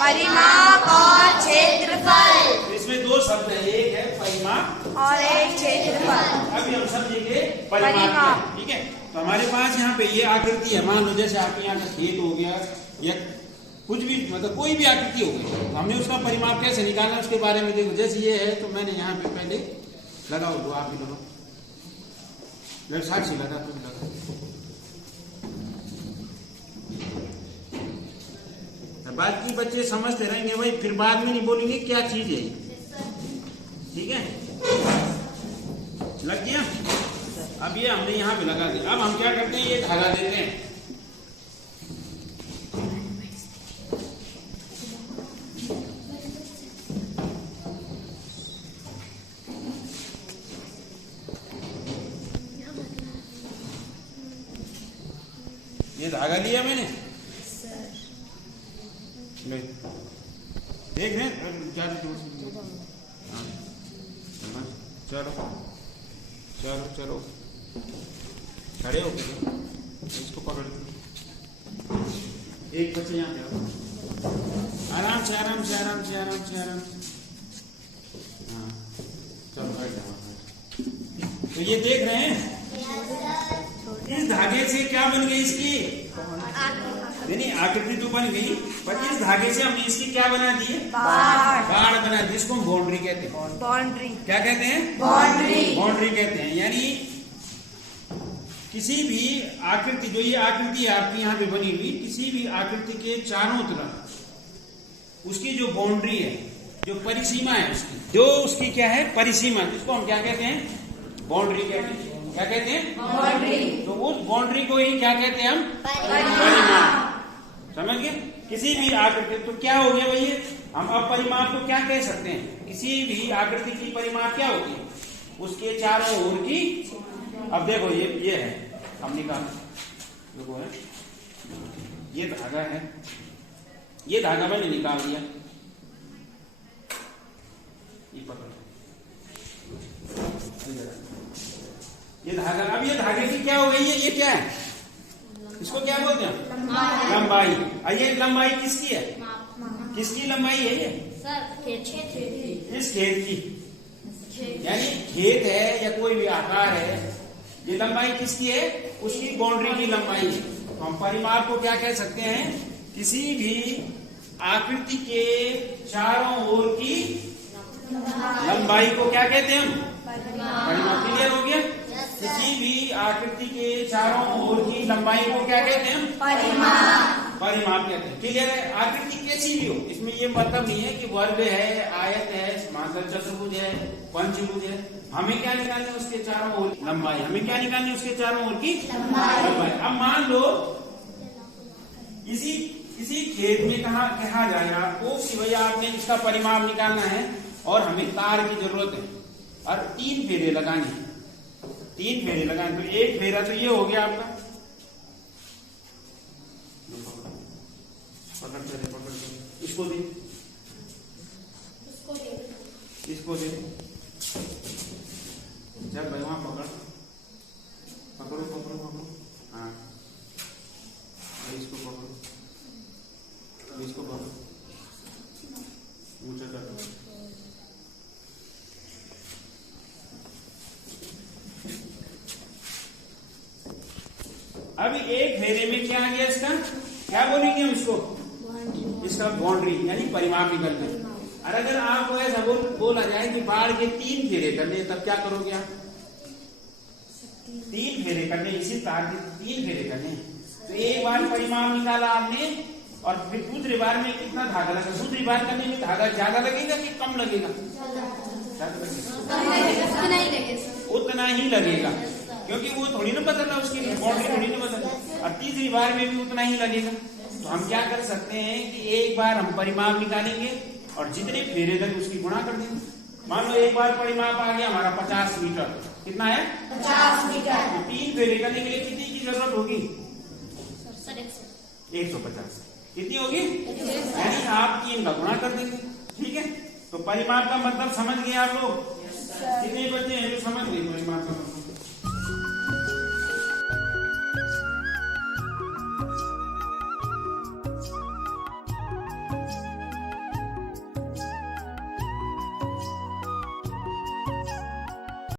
परिमाप और क्षेत्रफल। इसमें दो शब्द है, एक है परिमाप और एक क्षेत्रफल। अभी हम समझेंगे परिमाप। ठीक है, तो हमारे पास यहाँ पे ये आकृति है। मान लो जैसे आपके यहाँ का खेत हो गया या कुछ भी, मतलब कोई भी आकृति हो गई, तो हमने उसका परिमाप कैसे निकालना उसके बारे में देखो। जैसे ये है, तो मैंने यहाँ पे पहले लगाओ, दो आप भी लगाओ, साक्षी लगा, तुम लगा। बाकी बच्चे समझते रहेंगे भाई, फिर बाद में नहीं बोलेंगे क्या चीज है। ठीक है, लग गया। अब ये हमने यहाँ पे लगा दिया। अब हम क्या करते हैं, ये धागा देते हैं। ये धागा लिया मैंने, देख रहे क्या, चलो चलो चलो, खड़े हो गए, इसको पकड़, एक बच्चे यहाँ पे आराम से आराम से आराम से आराम से आराम से। हाँ चलो बैठ जाओ। तो ये देख रहे हैं, इस धागे से क्या बन गई इसकी, नहीं आकृति तो बन गई, पर इस धागे से हमने इसकी क्या बना दी है, बाड़ बना दी। इसको हम बाउंड्री कहते हैं। बाउंड्री क्या कहते हैं, बाउंड्री। बाउंड्री कहते हैं। यानी किसी भी आकृति, जो ये आकृति है आपकी यहाँ पे बनी हुई, किसी भी आकृति के चारों तरफ उसकी जो बाउंड्री है, जो परिसीमा है उसकी, जो उसकी क्या है परिसीमा, जिसको हम क्या कहते हैं, बाउंड्री कहते हैं। क्या कहते हैं, बाउंड्री। तो उस बाउंड्री को ही क्या कहते हैं हम, परिमाप। समझ गए, किसी भी आकृति, तो क्या हो गया भाई, हम अब परिमाप को क्या कह सकते हैं, किसी भी आकृति की परिमाप क्या होती है, उसके चारों ओर की। अब देखो ये है, हम निकाल, देखो है, ये धागा है, ये धागा मैंने निकाल दिया, ये पकड़ो, ये धागा। अब ये धागे की क्या हो गई है, ये क्या है, इसको क्या बोलते हैं, लंबाई। ये लंबाई किसकी है, किसकी लंबाई है ये, इस खेत की। यानी खेत है या कोई भी आकार है, ये लंबाई किसकी है, उसकी बाउंड्री की लंबाई है। तो हम परिमाप को क्या कह सकते हैं, किसी भी आकृति के चारों ओर की लंबाई को क्या कहते हैं हम, परिमाप। क्लियर हो गया, किसी भी आकृति के चारों ओर की लंबाई को क्या कहते हैं, परिमाप। परिमाप कहते हैं। क्लियर है, आकृति कैसी भी हो, इसमें ये मतलब नहीं है कि वर्ग है, आयत है, समांतर चतुर्भुज है, पंचभुज है, हमें क्या निकालनी उसके चारों ओर लंबाई, हमें क्या निकालनी उसके चारों ओर की लंबाई। अब मान लो इसी खेत में कहा जाएगा आपको कि भैया आपने इसका परिमाप निकालना है और हमें तार की जरूरत है और 3 फेरे लगाने हैं, 3 फेरे लगाने। तो एक फेरा तो ये हो गया आपका, पकड़ इसको दे, इसको दे, जब भाई वहां पकड़ो, हाँ इसको पकड़ो, इसको पकड़ो, ऊंचा कर दो। अभी एक फेरे में क्या आ गया, इसका क्या बोलेंगे हम इसको, इसका बाउंड्री यानी परिमाप निकल गया। और अगर आपको ऐसा बोला जाए कि बाढ़ के 3 फेरे करने, तब क्या करोगे आप, 3 फेरे करने, इसी तार के 3 फेरे करने। तो एक बार परिमाप निकाला आपने और फिर दूसरी बार में कितना धागा लगा, दूसरी बार करने में धागा ज्यादा लगेगा कि कम लगेगा, उतना ही लगेगा, क्योंकि वो थोड़ी ना बदलना, उसकी बाउंड्री थोड़ी ना बदलना, और तीसरी बार में भी उतना ही लगेगा। तो हम क्या कर सकते हैं कि एक बार हम परिमाप निकालेंगे और जितने फेरे लगे उसकी गुणा कर देंगे। मान लो एक बार परिमाप आ गया हमारा 50 मीटर, कितना है 50 मीटर। तो 3 फेरे करने के लिए कितनी की जरूरत होगी, 150। कितनी होगी, यानी आप 3 का गुणा कर देंगे। ठीक है, तो परिमाप का मतलब समझ गए आप लोग, कितने बच्चे हैं जो समझ गए परिमाप का मतलब।